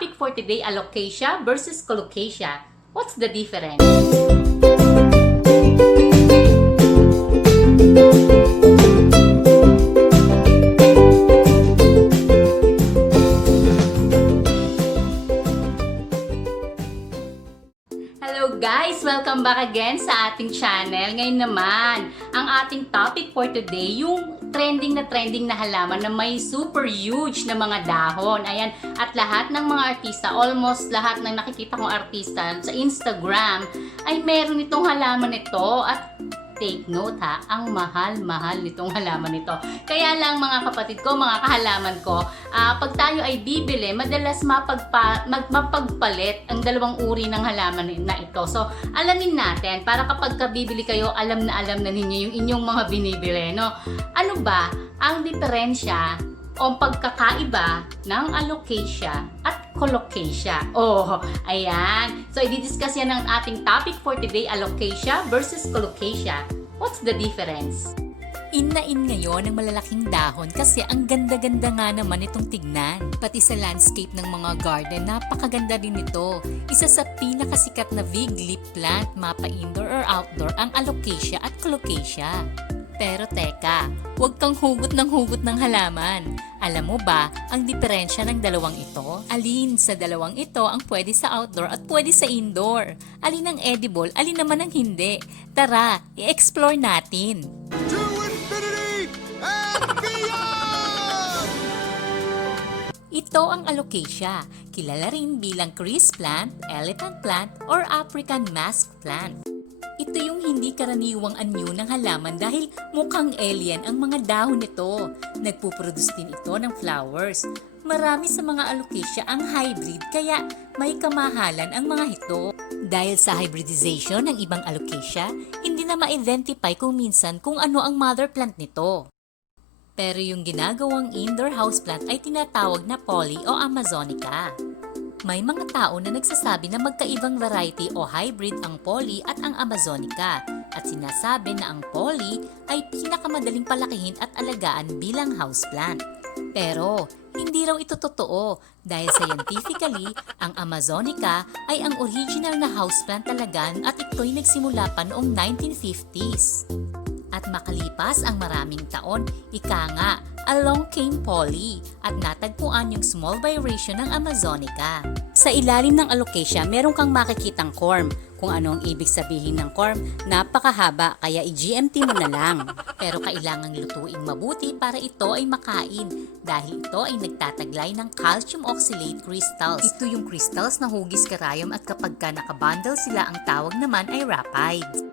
topic for today, alocasia versus colocasia. What's the difference? Hello guys! Welcome back again sa ating channel. Ngayon naman, ang ating topic for today, yung trending na halaman na may super huge na mga dahon. Ayan, at lahat ng mga artista, almost lahat ng nakikita kong artista sa Instagram, ay meron itong halaman ito. At take note ha, ang mahal-mahal nitong halaman nito. Kaya lang mga kapatid ko, mga kahalaman ko, pag tayo ay bibili, madalas mapagpalit ang dalawang uri ng halaman na ito. So, alamin natin, para kapag bibili kayo, alam na ninyo yung inyong mga binibili, no? Ano ba ang diferensya o pagkakaiba ng alocasia at colocasia? Oh, ayan. So, i-discuss yan ng ating topic for today, alocasia versus colocasia. What's the difference? In na in ngayon ang malalaking dahon kasi ang ganda-ganda nga naman itong tignan. Pati sa landscape ng mga garden, napakaganda rin ito. Isa sa pinakasikat na big leaf plant, mapa indoor or outdoor, ang alocasia at colocasia. Pero teka, huwag kang hugot ng halaman. Alam mo ba ang diferensya ng dalawang ito? Alin sa dalawang ito ang pwede sa outdoor at pwede sa indoor? Alin ang edible, alin naman ang hindi? Tara, i-explore natin! To infinity and beyond! Ito ang alocasia, kilala rin bilang Chris plant, elephant plant, or African mask plant. Ito yung hindi karaniwang anyo ng halaman dahil mukhang alien ang mga dahon nito. Nagpuproduce din ito ng flowers. Marami sa mga alocasia ang hybrid kaya may kamahalan ang mga ito. Dahil sa hybridization ng ibang alocasia, hindi na ma-identify kung minsan kung ano ang mother plant nito. Pero yung ginagawang indoor houseplant ay tinatawag na poly o amazonica. May mga tao na nagsasabi na magkaibang variety o hybrid ang poly at ang amazonica at sinasabi na ang poly ay pinakamadaling palakihin at alagaan bilang houseplant. Pero hindi raw ito totoo dahil scientifically, ang amazonica ay ang original na houseplant talaga at ito'y nagsimula pa noong 1950s. At makalipas ang maraming taon, ika nga, along came poly at natagpuan yung small variation ng amazonica. Sa ilalim ng alocasia, meron kang makikitang corm. Kung ano ang ibig sabihin ng corm, napakahaba kaya i-GMT mo na lang. Pero kailangang lutuing mabuti para ito ay makain dahil ito ay nagtataglay ng calcium oxalate crystals. Ito yung crystals na hugis karayom at kapag ka nakabundle sila, ang tawag naman ay rapides.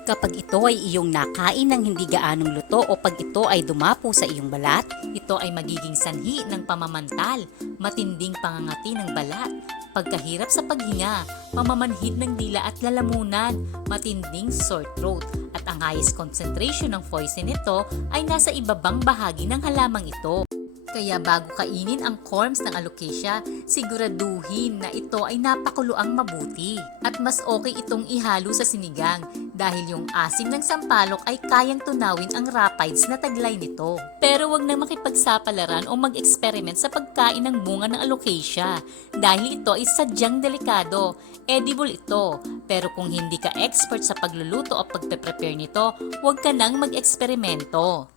Kapag ito ay iyong nakain ng hindi gaanong luto o pag ito ay dumapo sa iyong balat, ito ay magiging sanhi ng pamamantal, matinding pangangati ng balat, pagkahirap sa paghinga, mamamanhid ng dila at lalamunan, matinding sore throat, at ang highest concentration ng poison nito ay nasa ibabang bahagi ng halamang ito. Kaya bago kainin ang corms ng alocasia, siguraduhin na ito ay napakuluang mabuti. At mas okay itong ihalo sa sinigang dahil yung asim ng sampalok ay kayang tunawin ang rapides na taglay nito. Pero wag na makipagsapalaran o mag-experiment sa pagkain ng bunga ng alocasia dahil ito ay sadyang delikado. Edible ito, pero kung hindi ka expert sa pagluluto o pagpe-prepare nito, wag ka nang mag-eksperimento.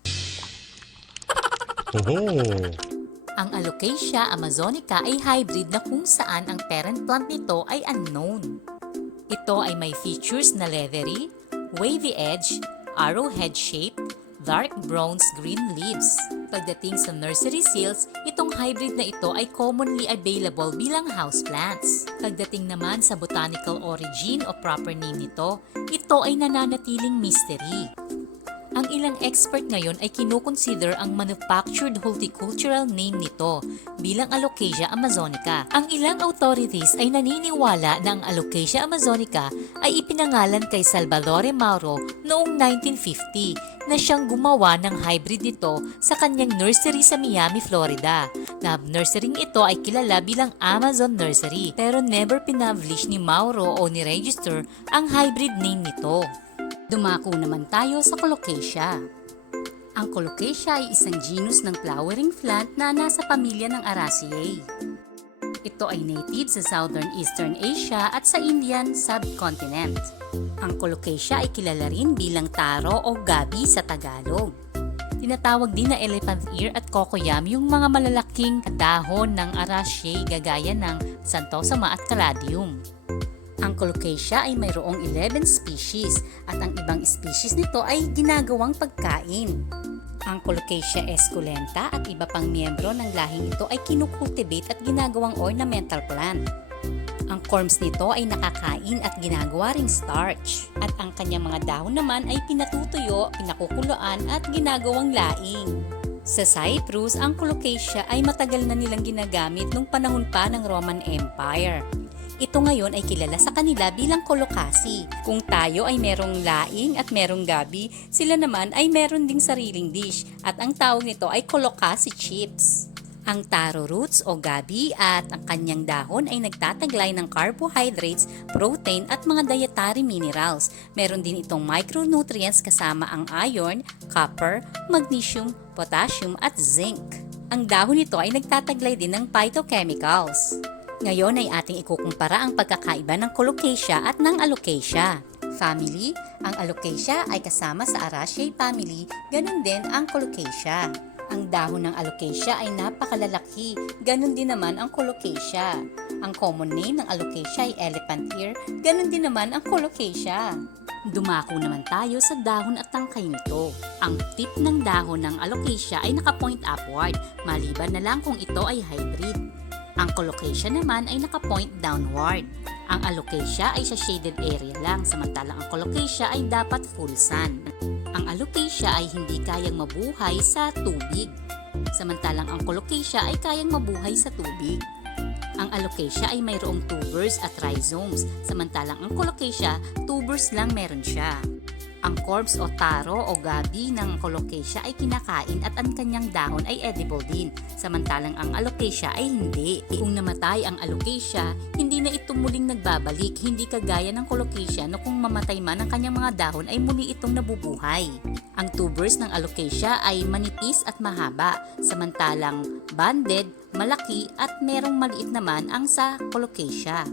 Ang alocasia amazonica ay hybrid na kung saan ang parent plant nito ay unknown. Ito ay may features na leathery, wavy edge, arrowhead shape, dark bronze-green leaves. Pagdating sa nursery sales, itong hybrid na ito ay commonly available bilang houseplants. Pagdating naman sa botanical origin o proper name nito, ito ay nananatiling mystery. Ang ilang expert ngayon ay kinukonsider ang manufactured horticultural name nito bilang Alocasia amazonica. Ang ilang authorities ay naniniwala na ang Alocasia amazonica ay ipinangalan kay Salvatore Mauro noong 1950 na siyang gumawa ng hybrid nito sa kanyang nursery sa Miami, Florida. Na nursery ito ay kilala bilang Amazon Nursery pero never pinablish ni Mauro o ni-register ang hybrid name nito. Dumako naman tayo sa colocasia. Ang colocasia ay isang genus ng flowering plant na nasa pamilya ng Araceae. Ito ay native sa Southern Eastern Asia at sa Indian subcontinent. Ang colocasia ay kilala rin bilang taro o gabi sa Tagalog. Tinatawag din na elephant ear at cocoyam yung mga malalaking dahon ng araceae gagaya ng santosama at caladium. Ang colocasia ay mayroong 11 species at ang ibang species nito ay ginagawang pagkain. Ang Colocasia esculenta at iba pang miyembro ng lahing ito ay kinukultivate at ginagawang ornamental plant. Ang corms nito ay nakakain at ginagawa ring starch. At ang kanyang mga dahon naman ay pinatutuyo, pinakukuluan at ginagawang laing. Sa Cyprus, ang Colocasia ay matagal na nilang ginagamit nung panahon pa ng Roman Empire. Ito ngayon ay kilala sa kanila bilang colocasi. Kung tayo ay merong laing at merong gabi, sila naman ay meron ding sariling dish at ang tawag nito ay colocasi chips. Ang taro roots o gabi at ang kanyang dahon ay nagtataglay ng carbohydrates, protein at mga dietary minerals. Meron din itong micronutrients kasama ang iron, copper, magnesium, potassium at zinc. Ang dahon nito ay nagtataglay din ng phytochemicals. Ngayon ay ating ikukumpara ang pagkakaiba ng colocasia at ng alocasia. Family, ang alocasia ay kasama sa Araceae family, ganun din ang colocasia. Ang dahon ng alocasia ay napakalalaki, ganun din naman ang colocasia. Ang common name ng alocasia ay elephant ear, ganun din naman ang colocasia. Dumako naman tayo sa dahon at tangkay nito. Ang tip ng dahon ng alocasia ay naka-point upward, maliban na lang kung ito ay hybrid. Ang colocasia naman ay naka-point downward. Ang alocasia ay sa shaded area lang, samantalang ang colocasia ay dapat full sun. Ang alocasia ay hindi kayang mabuhay sa tubig, samantalang ang colocasia ay kayang mabuhay sa tubig. Ang alocasia ay mayroong tubers at rhizomes, samantalang ang colocasia, tubers lang meron siya. Ang corms o taro o gabi ng colocasia ay kinakain at ang kanyang dahon ay edible din, samantalang ang alocasia ay hindi. Kung namatay ang alocasia, hindi na ito muling nagbabalik, hindi kagaya ng colocasia na kung mamatay man ang kanyang mga dahon ay muli itong nabubuhay. Ang tubers ng alocasia ay manipis at mahaba, samantalang banded, malaki at merong maliit naman ang sa colocasia.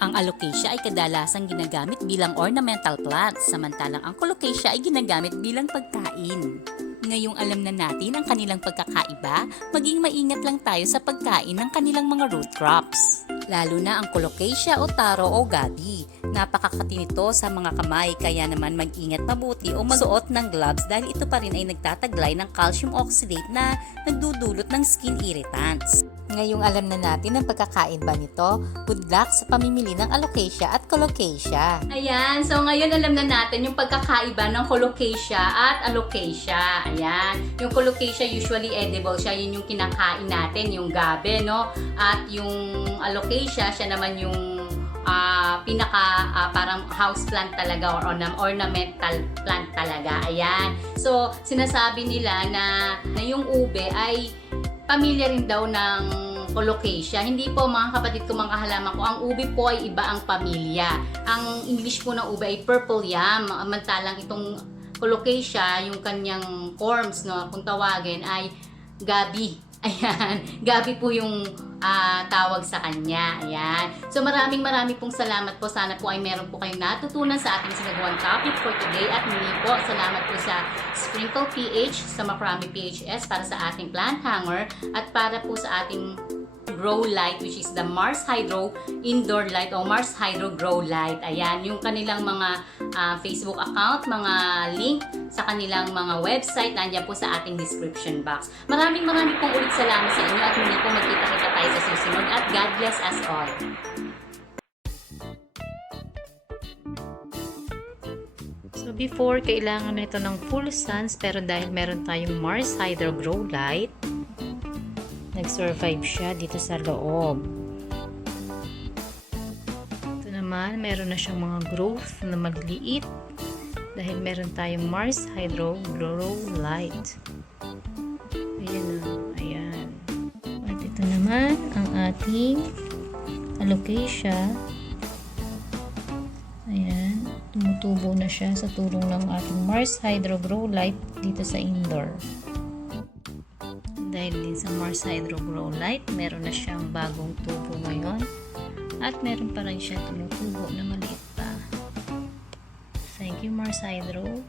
Ang alocasia ay kadalasang ginagamit bilang ornamental plant, samantalang ang colocasia ay ginagamit bilang pagkain. Ngayong alam na natin ang kanilang pagkakaiba, maging maingat lang tayo sa pagkain ng kanilang mga root crops. Lalo na ang colocasia o taro o gabi. Napakakati nito sa mga kamay, kaya naman mag-ingat mabuti o magsuot ng gloves dahil ito pa rin ay nagtataglay ng calcium oxalate na nagdudulot ng skin irritants. Ngayong alam na natin ang pagkakaiba nito, good luck sa pamimili ng alocasia at colocasia. Ayan, so ngayon alam na natin yung pagkakaiba ng colocasia at alocasia. Ayan, yung colocasia usually edible siya, yun yung kinakain natin, yung gabi, no? At yung alocasia, siya naman yung parang house plant talaga or ornamental plant talaga. Ayan, so sinasabi nila na yung ube ay pamilya rin daw ng colocasia. Hindi po mga kapatid ko, mga kahalaman ko, ang ube po ay iba ang pamilya. Ang English po ng ube ay purple yam, mantalang itong colocasia, yung kanyang corms, no, kung tawagin ay gabi. Ayan, gabi po yung tawag sa kanya. Ayan. So maraming pong salamat po. Sana po ay meron po kayong natutunan sa ating sinagawang topic for today. At muli po, salamat po sa Sprinkle PH, sa Macrame PHS para sa ating plant hanger at para po sa ating grow light, which is the Mars Hydro Indoor Light o Mars Hydro Grow Light. Ayan, yung kanilang mga Facebook account, mga link sa kanilang mga website, nandiyan po sa ating description box. Maraming pong ulit salamat sa inyo at muli po magkita-kita tayo sa susunod at God bless us all. So before, kailangan na ito ng full suns, pero dahil meron tayong Mars Hydro Grow Light, nag-survive siya dito sa loob. Ito naman, meron na siyang mga growth na magliit dahil meron tayong Mars Hydro Grow Light. Ayan na, ayan. At ito naman ang ating alocasia. Ayan, tumutubo na siya sa tulong ng ating Mars Hydro Grow Light dito sa indoor. Dahil din sa Mars Hydro Grow Light, meron na siyang bagong tubo ngayon. At meron pa rin siya tumutubo na maliit pa. Thank you, Mars Hydro.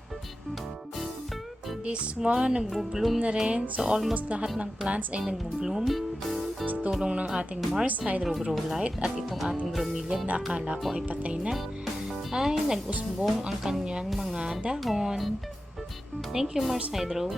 This one, nagbo-bloom na rin. So, almost lahat ng plants ay nagbo-bloom sa tulong ng ating Mars Hydro Grow Light. At itong ating bromeliad na akala ko ay patay na, ay nag-usbong ang kanyang mga dahon. Thank you, Mars Hydro.